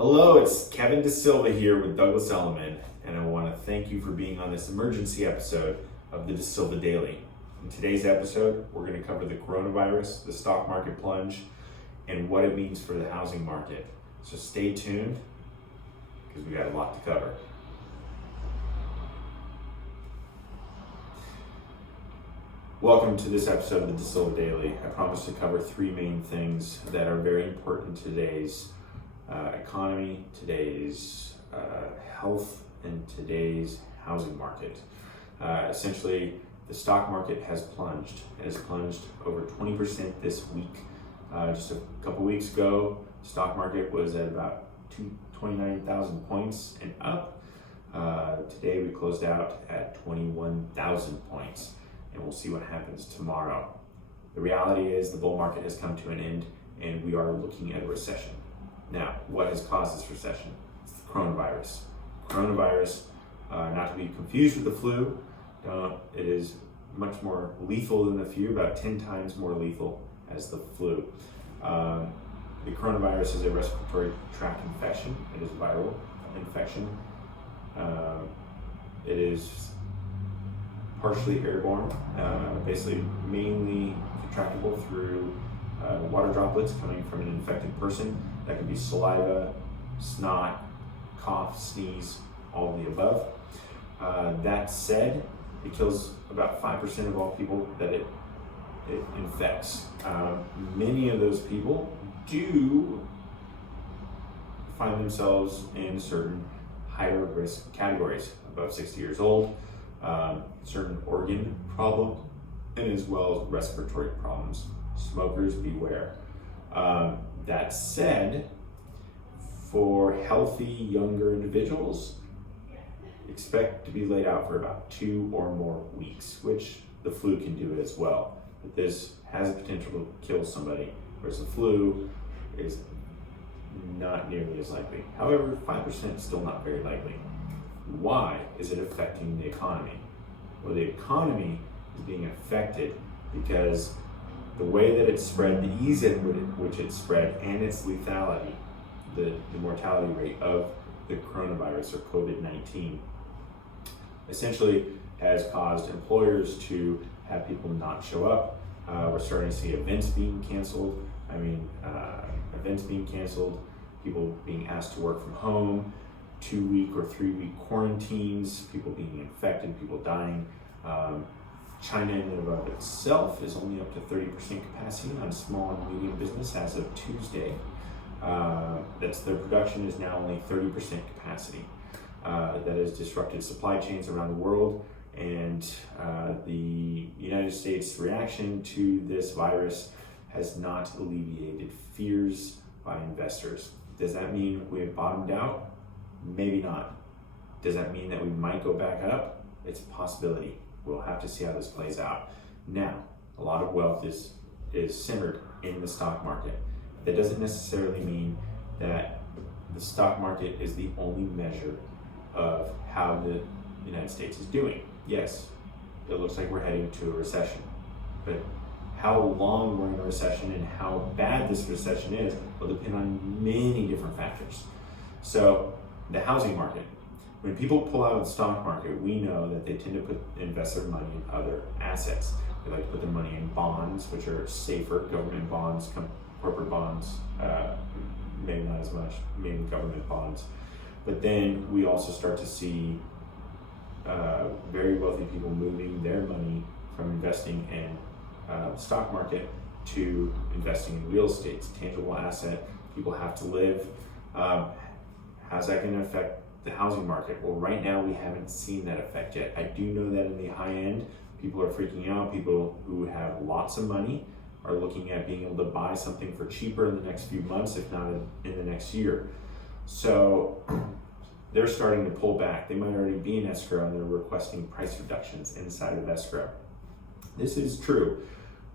Hello, it's Kevin De Silva here with Douglas Elliman, and I want to thank you for being on this emergency episode of the De Silva Daily. In today's episode, we're going to cover the coronavirus, the stock market plunge, and what it means for the housing market. So stay tuned, because we got a lot to cover. Welcome to this episode of the De Silva Daily. I promise to cover three main things that are very important in today's economy, today's health, and today's housing market. Essentially, the stock market has plunged. It has plunged over 20% this week. Just a couple weeks ago, stock market was at about 29,000 points and up. Today we closed out at 21,000 points, and we'll see what happens tomorrow. The reality is the bull market has come to an end, and we are looking at a recession. Now, what has caused this recession? It's the coronavirus. Coronavirus, not to be confused with the flu, it is much more lethal than the flu, about 10 times more lethal as the flu. The coronavirus is a respiratory tract infection. It is a viral infection. It is partially airborne, basically mainly contractable through water droplets coming from an infected person. That could be saliva, snot, cough, sneeze, all of the above. That said, it kills about 5% of all people that it infects. Many of those people do find themselves in certain higher risk categories, above 60 years old, certain organ problem, and as well as respiratory problems. Smokers, beware. That said, for healthy younger individuals, expect to be laid out for about 2 or more weeks, which the flu can do as well. But this has the potential to kill somebody, whereas the flu is not nearly as likely. However, 5% is still not very likely. Why is it affecting the economy? Well, the economy is being affected because the way that it spread, the ease in which it spread, and its lethality, the mortality rate of the coronavirus or COVID-19, essentially has caused employers to have people not show up. We're starting to see events being canceled. People being asked to work from home, 2-week or 3-week quarantines, people being infected, people dying. China in and of itself is only up to 30% capacity on small and medium business as of Tuesday. Their production is now only 30% capacity. That has disrupted supply chains around the world, and the United States reaction to this virus has not alleviated fears by investors. Does that mean we have bottomed out? Maybe not. Does that mean that we might go back up? It's a possibility. We'll have to see how this plays out. Now, a lot of wealth is simmered in the stock market. That doesn't necessarily mean that the stock market is the only measure of how the United States is doing. Yes, it looks like we're heading to a recession, but how long we're in a recession and how bad this recession is will depend on many different factors. So, the housing market. When people pull out of the stock market, we know that they tend to invest their money in other assets. They like to put their money in bonds, which are safer, government bonds, corporate bonds, maybe not as much, mainly government bonds. But then we also start to see very wealthy people moving their money from investing in the stock market to investing in real estate. It's a tangible asset. People have to live. How's that going to affect the housing market? Well, right now we haven't seen that effect yet. I do know that in the high end, people are freaking out. People who have lots of money are looking at being able to buy something for cheaper in the next few months, if not in the next year. So they're starting to pull back. They might already be in escrow and they're requesting price reductions inside of escrow. This is true,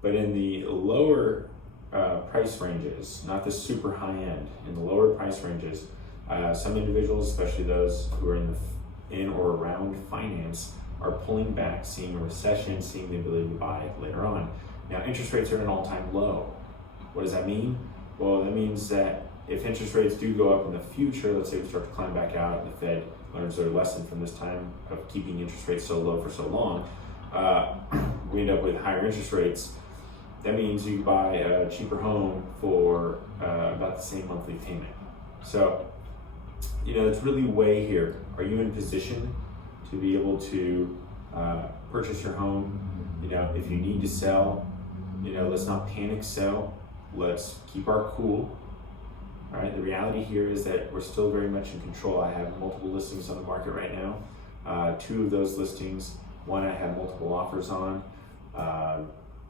but in the lower price ranges, not the super high end, in the lower price ranges, some individuals, especially those who are in or around finance, are pulling back, seeing a recession, seeing the ability to buy later on. Now, interest rates are at an all-time low. What does that mean? Well, that means that if interest rates do go up in the future, let's say we start to climb back out and the Fed learns their lesson from this time of keeping interest rates so low for so long, we end up with higher interest rates. That means you buy a cheaper home for about the same monthly payment. So, it's really weigh here. Are you in position to be able to purchase your home? If you need to sell, let's not panic sell. Let's keep our cool. All right. The reality here is that we're still very much in control. I have multiple listings on the market right now. 2 of those listings, one I have multiple offers on.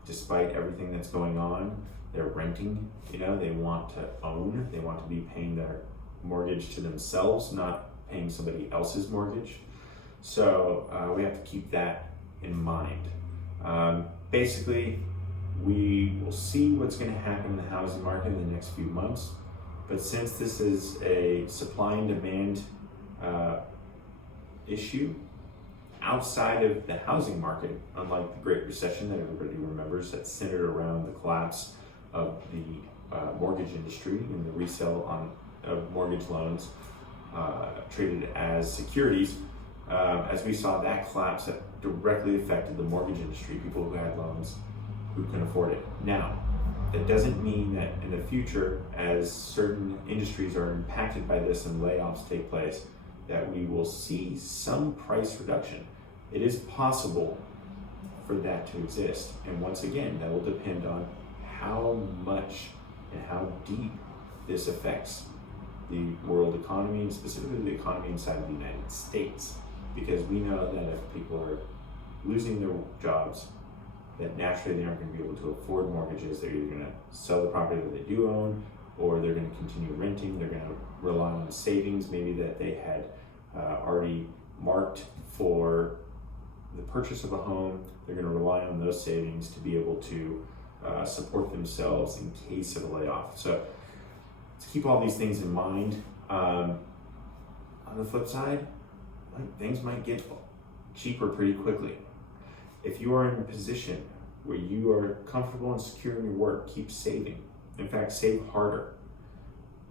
Despite everything that's going on, they're renting. They want to own. They want to be paying their mortgage to themselves, not paying somebody else's mortgage. So we have to keep that in mind. Basically, we will see what's going to happen in the housing market in the next few months. But since this is a supply and demand issue outside of the housing market, unlike the Great Recession that everybody remembers, that centered around the collapse of the mortgage industry and the resale of mortgage loans traded as securities, as we saw that collapse, that directly affected the mortgage industry, people who had loans who couldn't afford it. Now, that doesn't mean that in the future, as certain industries are impacted by this and layoffs take place, that we will see some price reduction. It is possible for that to exist. And once again, that will depend on how much and how deep this affects the world economy, and specifically the economy inside of the United States. Because we know that if people are losing their jobs, that naturally they aren't going to be able to afford mortgages. They're either going to sell the property that they do own, or they're going to continue renting. They're going to rely on savings maybe that they had already marked for the purchase of a home. They're going to rely on those savings to be able to support themselves in case of a layoff. So let's keep all these things in mind. On the flip side, things might get cheaper pretty quickly. If you are in a position where you are comfortable and secure in your work, keep saving. In fact, save harder,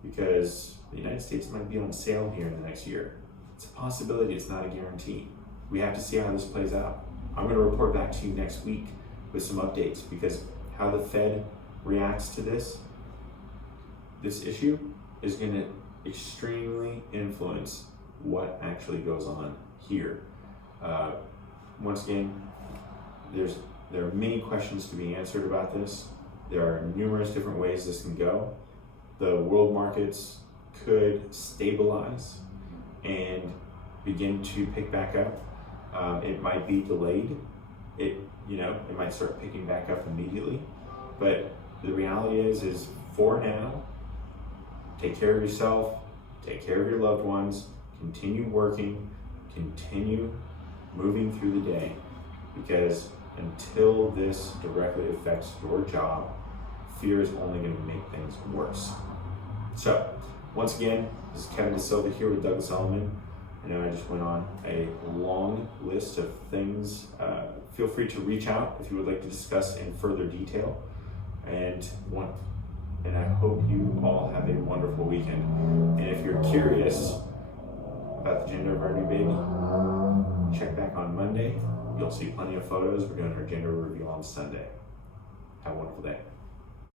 because the United States might be on sale here in the next year. It's a possibility, it's not a guarantee. We have to see how this plays out. I'm going to report back to you next week with some updates, because how the Fed reacts to this issue is going to extremely influence what actually goes on here. Once again, there are many questions to be answered about this. There are numerous different ways this can go. The world markets could stabilize and begin to pick back up. It might be delayed. It might start picking back up immediately. But the reality is for now, take care of yourself, take care of your loved ones, continue working, continue moving through the day, because until this directly affects your job, fear is only going to make things worse. So, once again, this is Kevin DeSilva here with Douglas Elliman. I know I just went on a long list of things. Feel free to reach out if you would like to discuss in further detail. And I hope you all have a wonderful weekend. And if you're curious about the gender of our new baby, check back on Monday. You'll see plenty of photos. We're doing our gender reveal on Sunday. Have a wonderful day.